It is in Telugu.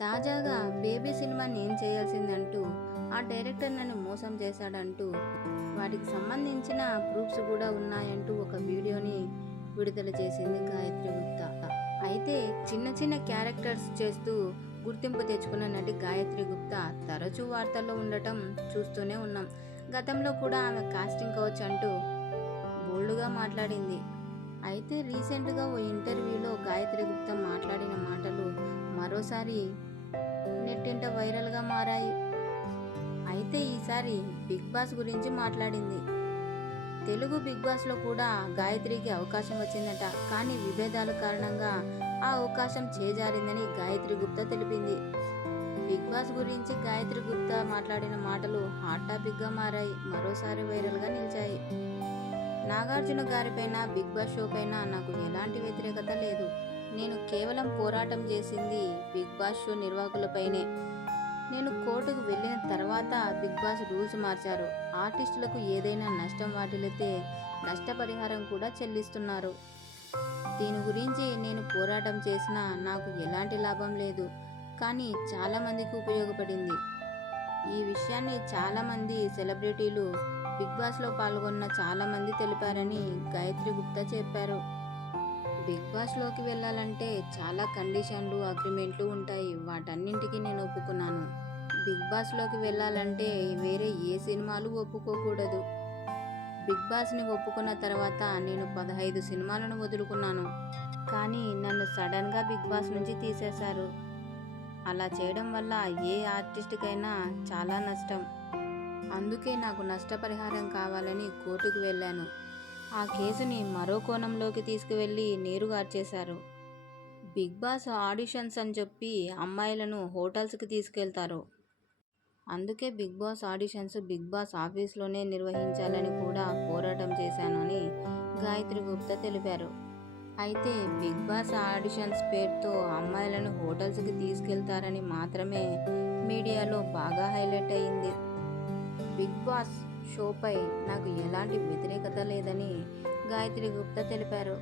తాజాగా బేబీ సినిమా నేను చేయాల్సిందంటూ ఆ డైరెక్టర్ నన్ను మోసం చేశాడంటూ వాటికి సంబంధించిన ప్రూఫ్స్ కూడా ఉన్నాయంటూ ఒక వీడియోని విడుదల చేసింది గాయత్రి గుప్తా. అయితే చిన్న చిన్న క్యారెక్టర్స్ చేస్తూ గుర్తింపు తెచ్చుకున్న నటి గాయత్రి గుప్తా తరచూ వార్తల్లో ఉండటం చూస్తూనే ఉన్నాం. గతంలో కూడా ఆమె కాస్టింగ్ కౌచ్ అంటూ బోల్డ్గా మాట్లాడింది. అయితే రీసెంట్గా ఓ ఇంటర్వ్యూలో గాయత్రి గుప్తా మాట్లాడిన మాటలు మరోసారి నెట్టింట వైరల్గా మారాయి. అయితే ఈసారి బిగ్ బాస్ గురించి మాట్లాడింది. తెలుగు బిగ్ బాస్లో కూడా గాయత్రికి అవకాశం వచ్చిందట. కానీ విభేదాల కారణంగా ఆ అవకాశం చేజారిందని గాయత్రి గుప్తా తెలిపింది. బిగ్ బాస్ గురించి గాయత్రి గుప్తా మాట్లాడిన మాటలు హాట్ టాపిక్గా మారాయి, మరోసారి వైరల్గా నిలిచాయి. నాగార్జున గారిపైన, బిగ్ బాస్ షో పైన నాకు ఎలాంటి వ్యతిరేకత లేదు. నేను కేవలం పోరాటం చేసింది బిగ్ బాస్ షో నిర్వాహకులపైనే. నేను కోర్టుకు వెళ్ళిన తర్వాత బిగ్ బాస్ రూల్స్ మార్చారు. ఆర్టిస్టులకు ఏదైనా నష్టం వాటిల్లితే నష్టపరిహారం కూడా చెల్లిస్తున్నారు. దీని గురించి నేను పోరాటం చేసినా నాకు ఎలాంటి లాభం లేదు, కానీ చాలామందికి ఉపయోగపడింది. ఈ విషయాన్ని చాలామంది సెలబ్రిటీలు, బిగ్ బాస్లో పాల్గొన్న చాలామంది తెలిపారని గాయత్రి గుప్తా చెప్పారు. బిగ్ బాస్లోకి వెళ్ళాలంటే చాలా కండిషన్లు, అగ్రిమెంట్లు ఉంటాయి. వాటన్నింటికి నేను ఒప్పుకున్నాను. బిగ్ బాస్లోకి వెళ్ళాలంటే వేరే ఏ సినిమాలు ఒప్పుకోకూడదు. బిగ్ బాస్ని ఒప్పుకున్న తర్వాత నేను 15 సినిమాలను వదులుకున్నాను. కానీ నన్ను సడన్గా బిగ్ బాస్ నుంచి తీసేశారు. అలా చేయడం వల్ల ఏ ఆర్టిస్ట్కైనా చాలా నష్టం. అందుకే నాకు నష్టపరిహారం కావాలని కోర్టుకు వెళ్ళాను. ఆ కేసుని మరో కోణంలోకి తీసుకువెళ్ళి నీరుగార్చేశారు. బిగ్ బాస్ ఆడిషన్స్ అని చెప్పి అమ్మాయిలను హోటల్స్కి తీసుకెళ్తారు. అందుకే Bigg Boss auditions Bigg Boss ఆఫీస్లోనే నిర్వహించాలని కూడా పోరాటం చేశాను అని గాయత్రి గుప్తా తెలిపారు. అయితే బిగ్ బాస్ ఆడిషన్స్ పేరుతో అమ్మాయిలను హోటల్స్కి తీసుకెళ్తారని మాత్రమే మీడియాలో బాగా హైలైట్ అయింది. బిగ్ బాస్ షోపై నాకు ఎలాంటి వ్యతిరేకత లేదని గాయత్రి గుప్తా తెలిపారు.